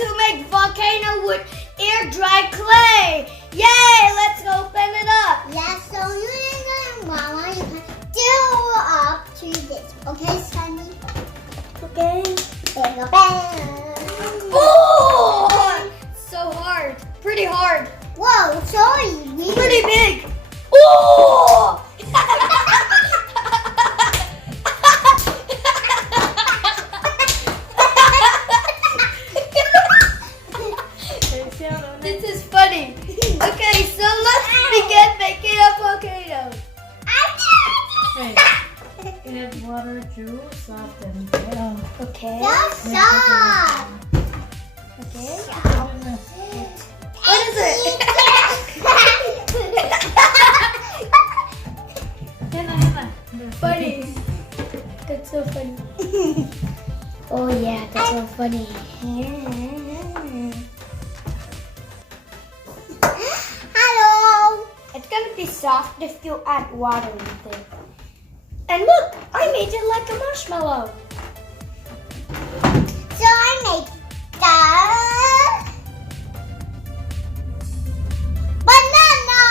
to make volcano with air dry clay. Yay! Let's open it up. Yeah, so you and Mama, you can do up to this. Okay, Sunny? Okay. Bang, bang. Oh! So hard. Pretty hard. Whoa, sorry. Pretty big. Oh! This is funny. Okay, so let's begin making a volcano. Wait. Add water, juice, salt, and oil. Okay. Just stop. Okay. Stop. What is it? Hannah. Funny. That's so funny. Oh yeah, that's so funny. Hello. It's gonna be soft if you add water with it. And look, I made it like a marshmallow. So I made the banana.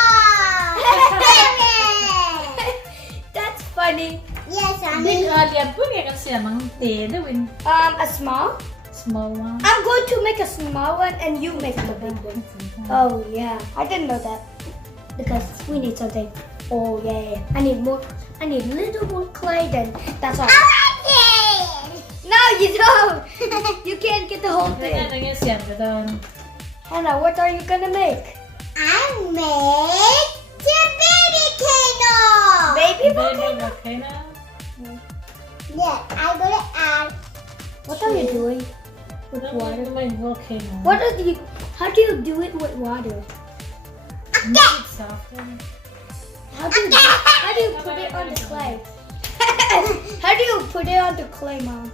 That's funny. Yes, I Big mean. alien pun ya kasi ang teh win A small? small one. I'm going to make a small one and you make the big one. Oh yeah, I didn't know that. Because we need something. Oh yeah, I need more. I need a little more clay then. That's all. I like it. No, you don't. You can't get the whole Kaya thing. nga siya doon. Hannah, what are you gonna make? I made the baby cano. Baby Baby volcano? volcano. Yeah, I'm gonna add. What are you doing with water? May volcano. What are you? How do you do it with water? Make it softer. How do you put it on the clay? How do you put it on the clay, Mom?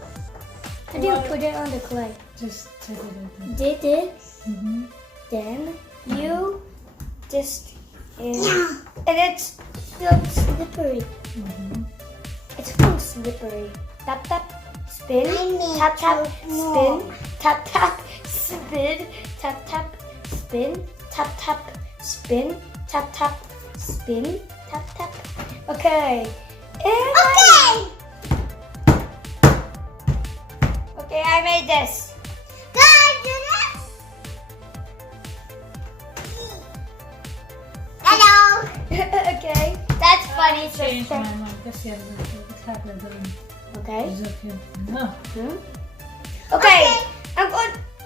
How do you put it on the clay? Just take it open. Did it? Mm-hmm. Then you just and it's still slippery. Mm-hmm. It's still slippery. Tap tap, spin, I need tap tap, to spin, more. tap tap, spin, tap tap, spin, tap tap, spin, tap tap, spin, tap tap. Okay. And Okay. Okay, I made this. Guys, do this. Hello. Okay, that's funny, Change sister. my mind kasi ang nagkakla doon. Okay. Is okay. No. Okay.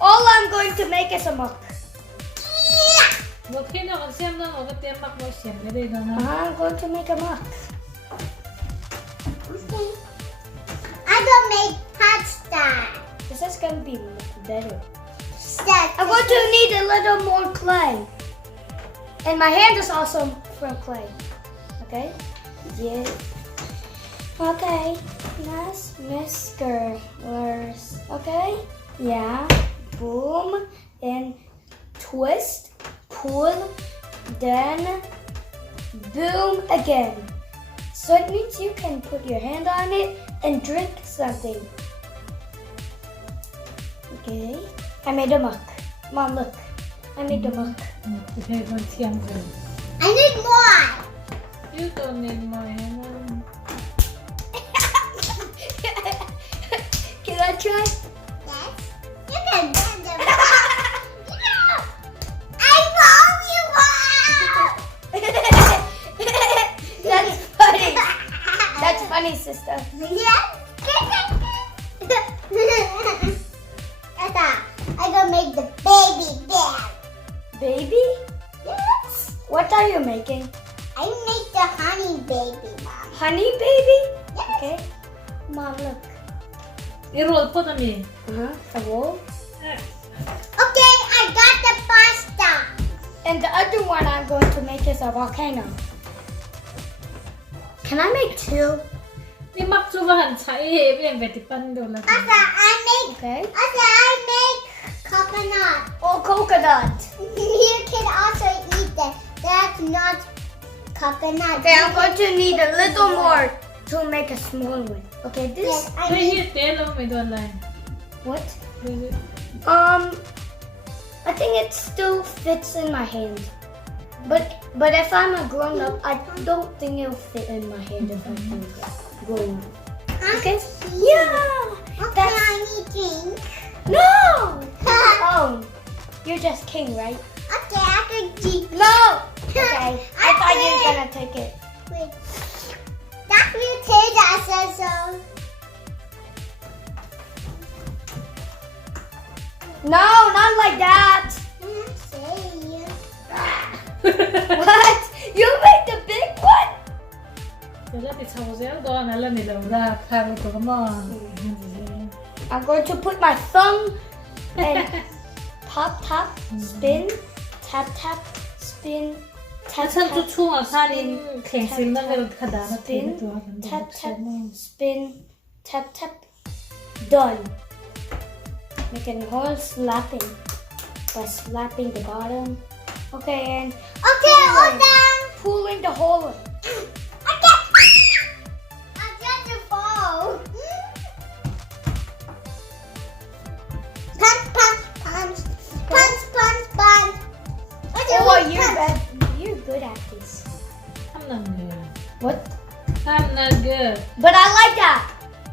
All I'm going to make is a muck. Volcano kasi ang nang magatiyamak mo siya. Dali na na. I'm going to make a muck. Okay. I'm gonna make hot star. This is going to be better. Start. I'm going to need a little more clay. And my hand is also from clay. Okay? Yeah. Okay. Nice whiskers. Okay? Yeah. Boom. And twist. Pull. Then boom again. So it means you can put your hand on it and drink something. Okay. I made a muck. Mom, look. I made a muck. Okay, one siyam doon. I need more. You don't need more, Hannah. Can I try? Yes. You can bend them. I love you, Mom. That's funny. That's funny, sister. Yes. Tata, I'm gonna make the baby bear. Baby? Yes. What are you making? I make the honey baby, Mom. Honey baby? Yes. Okay. Mom, look. I-roll po kami. A roll. Okay, I got the pasta. And the other one I'm going to make is a volcano. Can I make two? Ni maksubahan sa yang beti pandu lang. Asa, I make. Okay. Asa, I make coconut. Oh, coconut. You can also eat that. That's not coconut. Okay, I'm going to need a little more to make a small one. Okay, this. Yes, I May need. hit eh, no? May doon lang. What? May hit. I think it still fits in my hand. But if I'm a grown up, I don't think it'll fit in my hand if I'm grown up. Okay? Yeah! Okay, I need drink. No! Oh, you're just king, right? Okay, I can drink. No! Okay, I thought you were gonna take it. Wait. That will take that says so. No, not like that! What? You made the big one? Giờ thì sau dễ đó là lần này đầu ra khai vào tổ mà. I'm going to put my thumb and pop, tap, spin, tap, tap, spin, tap, 참 tap, 좋아 사진 갱신 나가로 가다 spin, tap, tap, spin, tap, tap, done. Making whole slapping by slapping the bottom. Okay, and Okay, all done. pulling the hole in. Okay. I got the ball. Punch, punch, punch. Punch, punch, punch. Okay, Oh, one you're punch. you're good at this. I'm not good. What? I'm not good. But I like that.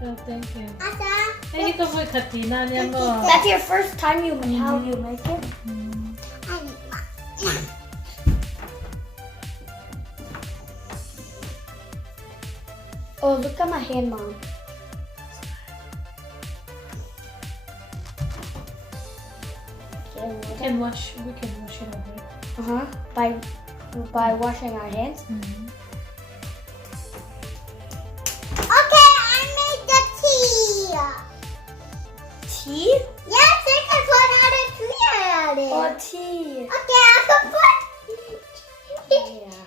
Oh, thank you. Asa. Hey, ito mo katina niya mo. That's your first time how you make it. Oh, look at my hand, Mom. We can wash it over. By washing our hands. Okay, I made the tea. Tea? Yes, I can put out a tea at it. Oh, tea. Okay, I can put. Yeah.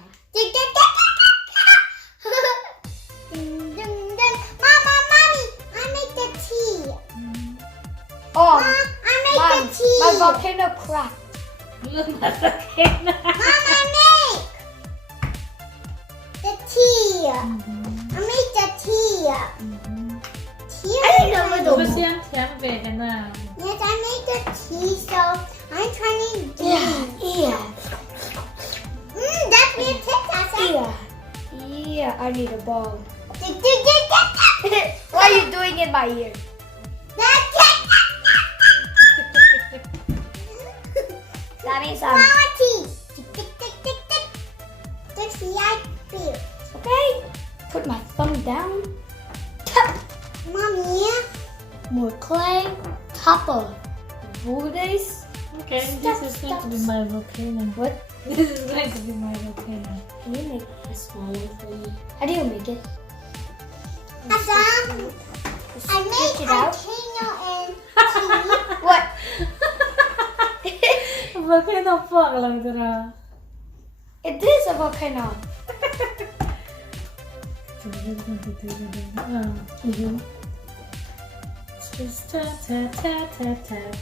Mama, mommy, I made the tea. Oh, Mom, I made Mom, the tea. my volcano cracked. Mom, I make the tea. I made the tea. Tea. I didn't know it Tapos was yan, siyam pwede na. Yes, I made the tea, so I'm trying to do. Yeah. That will take us. Yeah, I need a ball. Why are you doing in my ear? That means I'm Mama tea. Just the I feel. okay. Put my thumb down. Tap. Mommy. More clay. Top of boulders. Okay, this is going to be my volcano. What? This is going to be my volcano. Can you make a small one for me? How do you make it? Asa, Just I made take it a out. volcano and tea. What? Volcano Naupang lang dira. It is a volcano. Just tap, tap, tap, tap, tap.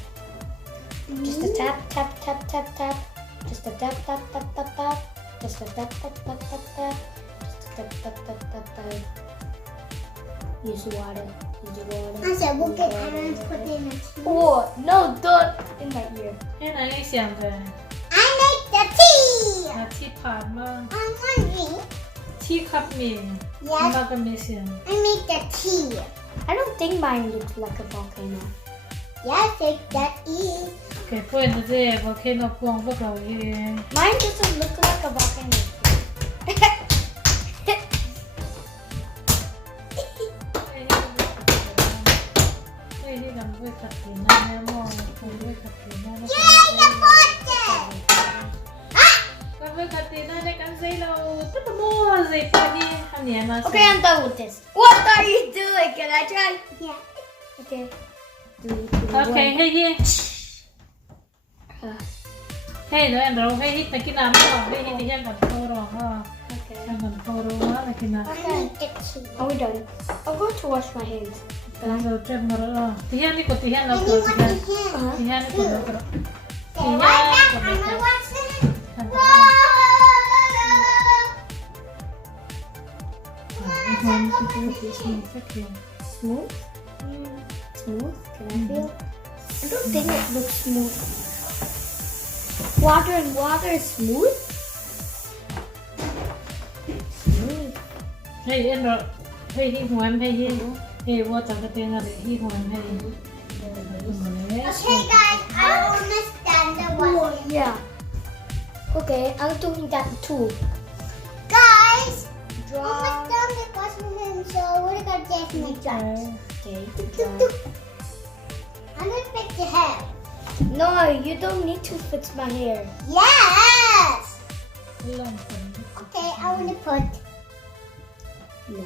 Just a tap, tap, tap, tap, tap. Just a tap, tap, tap, tap, tap. Just a tap, tap, tap, tap, tap. Just a tap, tap, tap, tap, tap. Use water. Use water. I said, we'll get use water. Aaron to put in a tea. Oh, no, don't in my ear. Yan ang siyam dyan. I made the tea. ที่ผ่านมา I'm wondering. ที่คับมี Yes, มากันมีเสียง I made the tea. I don't think mine looks like a volcano. Yes, that is. โอเคเพื่อนจะเจ๊บอกแค่นกพวงพวกเราเอง Mine doesn't look like a volcano. เฮ้ยที่ทำด้วยขัดสีหน้าแม่มองทำด้วยขัดสีหน้า Yay, the button. ทำด้วยขัดสีหน้าในการใส่เราตั้งแต่มั่วใส่ตัวนี้ทำเนี่ยมา Okay, I'm done with this. What are you doing? Can I try? Yeah. Okay. โอเคเฮ้ยเฮ้ย Uh, เฮ้ยเดี๋ยวเราให้ฮิตมากินน้ำก่อนให้ฮิตที่ยังกับโตรอค่ะ okay. ยังกับโตรอมากินน้ำ I made the tea. Are we done? I'm going to wash my hands. เราเจ็บมาแล้วที่ยังนี่ก็ที่ยังเรา Anyone เกิด in here? ที่ยังนี่ก็เราเกิด Say right back. I'm gonna wash it. Whoa. สักที Smooth? Smooth? Can I feel? I don't think it looks smooth. Water and water is smooth. Smooth. Hey, em rồi. Hey, hi hoan hey hi. Hey, water cái tên là hi hoan hey. Okay, guys, I understand the Oh, water. yeah. Okay, I'm doing that too. Guys, Draw. almost done with washing him, so we're gonna get my drops. Okay. I'm gonna fix your hair. No, you don't need to fix my hair. Yes! Long Okay, I want to put. No.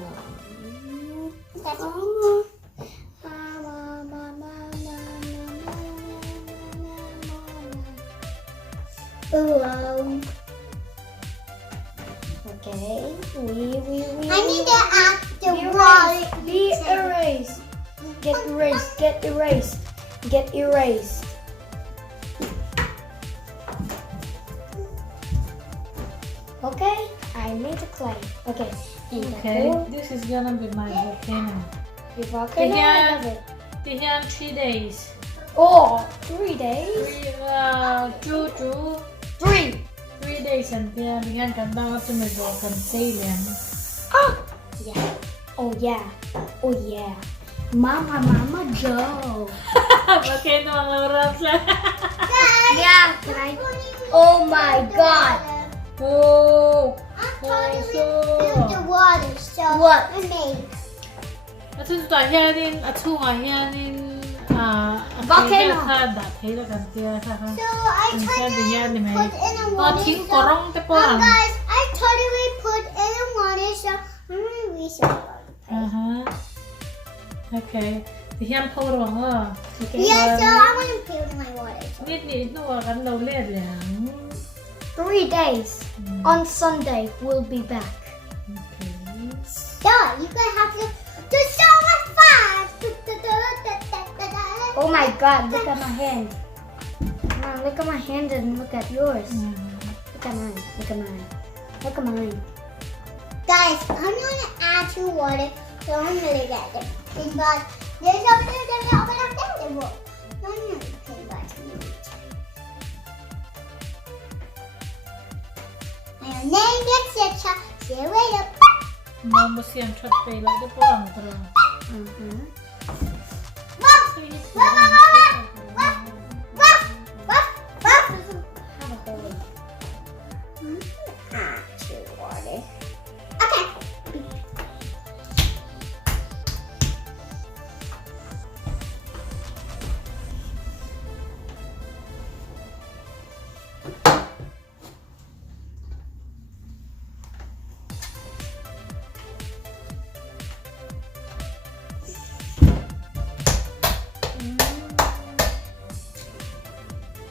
That's Oh. Okay. We. I need to add the water. Be erased. Get erased. Get erased. Get erased. Okay. I made the clay. Okay. Okay, this is gonna be my volcano. The volcano. I love it. They have 3 days. Oh, 3 days. 3. 3 days and then we can come down to my volcano sailing. Oh, yeah. Oh, yeah. Oh, yeah. Mama Joe. Volcano ang oras lang. Guys, Yeah, can I? Oh my God. Oh! I'm totally filled the water, so What? I made. At ito tayo at sungayanin Volcano. Kada tayo kan tiya sa So I totally yan ni may put in the water. ting korong te po ang. Guys, I totally put in the water, so I'm gonna research. Okay. Tiyan po rong Okay. Yeah, so I want to fill my water. So. Nit no kan daw let lang. 3 days. On Sunday, we'll be back. Okay. So you gonna have to do so much fun. Oh my God, look at my hand. Look at my hand and look at yours. Look at mine. Look at mine. Look at mine. Guys, I'm gonna add to water, so I'm gonna get them. But there's over there, there's over there. No, okay, guys. My name gets it. See you later. Mom mo siyang chat pay lang te po ang tro. Okay.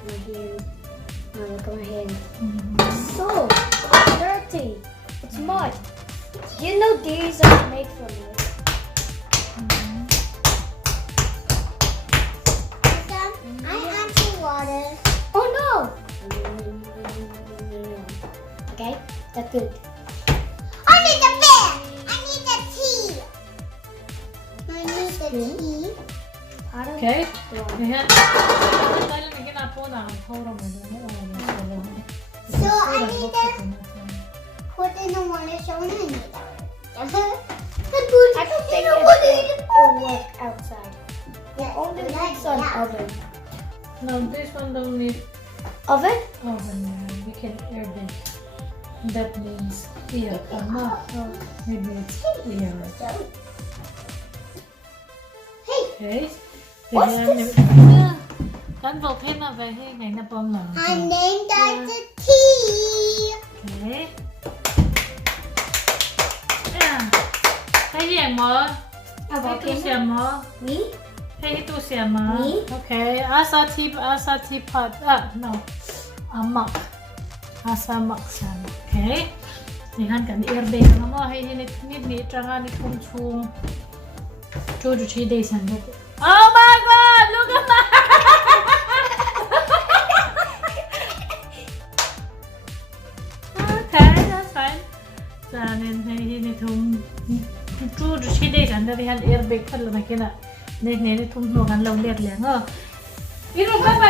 My hand. Now look at my hand. So dirty. It's mud. You know these are made from mud. I add some water. Oh no! Okay, that's good. I need the fan. I need the tea. I need the tea. Okay. Tiyan. Dahil may ginapo na ang poro mo. So I need to put in the water, so I need that. I don't think it will work outside. It only works on oven. No, this one don't need Oven? oven. We can air bake. That means air. Maybe it's air. Hey, Okay. What's this? Kan volcano về hay ngày na bom nào. I named that the tea. Okay. Hay gì mà? Hay tu xem mà? Me? Hay tu xem mà? Me? Okay. Asa teapot. No. Amak. Asa mak san. Okay. Thì han cần air bake nó mà hay nít tranga nít không chung. Cho 3 days and that. Oh my God! Look at my. Okay, that's fine. Sa nên hay thùng. Cho 3 days and that han air bake พัดลมกินอ่ะเนี่ยเนี่ยทุ่มหัวกันลงเด็ดเลยเอออีรูปแบบไหน